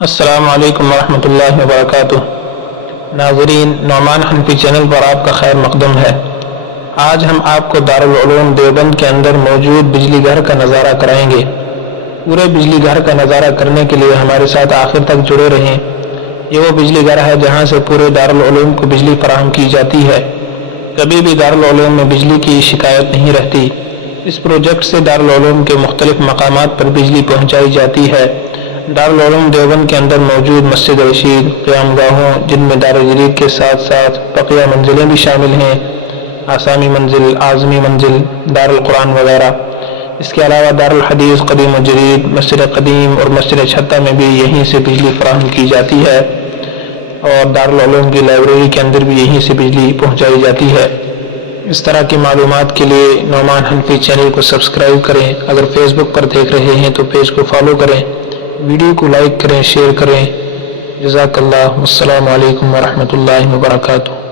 السلام علیکم ورحمۃ اللہ وبرکاتہ۔ ناظرین، نعمان حنفی چینل پر آپ کا خیر مقدم ہے۔ آج ہم آپ کو دارالعلوم دیوبند کے اندر موجود بجلی گھر کا نظارہ کرائیں گے۔ پورے بجلی گھر کا نظارہ کرنے کے لیے ہمارے ساتھ آخر تک جڑے رہیں۔ یہ وہ بجلی گھر ہے جہاں سے پورے دارالعلوم کو بجلی فراہم کی جاتی ہے۔ کبھی بھی دارالعلوم میں بجلی کی شکایت نہیں رہتی۔ اس پروجیکٹ سے دارالعلوم کے مختلف مقامات پر بجلی پہنچائی جاتی ہے۔ دارالعلوم دیوبند کے اندر موجود مسجد رشید، قیام گاہوں جن میں دار جدید کے ساتھ ساتھ بقیہ منزلیں بھی شامل ہیں، آسامی منزل، اعظمی منزل، دارالقرآن وغیرہ۔ اس کے علاوہ دارالحدیث قدیم و جدید، مسجد قدیم اور مسجد چھتہ میں بھی یہیں سے بجلی فراہم کی جاتی ہے، اور دارالعلوم کی لائبریری کے اندر بھی یہیں سے بجلی پہنچائی جاتی ہے۔ اس طرح کی معلومات کے لیے نعمان حنفی چینل کو سبسکرائب کریں۔ اگر فیس بک پر دیکھ رہے ہیں تو پیج کو فالو کریں، ویڈیو کو لائک کریں، شیئر کریں۔ جزاک اللہ۔ السلام علیکم ورحمۃ اللہ وبرکاتہ۔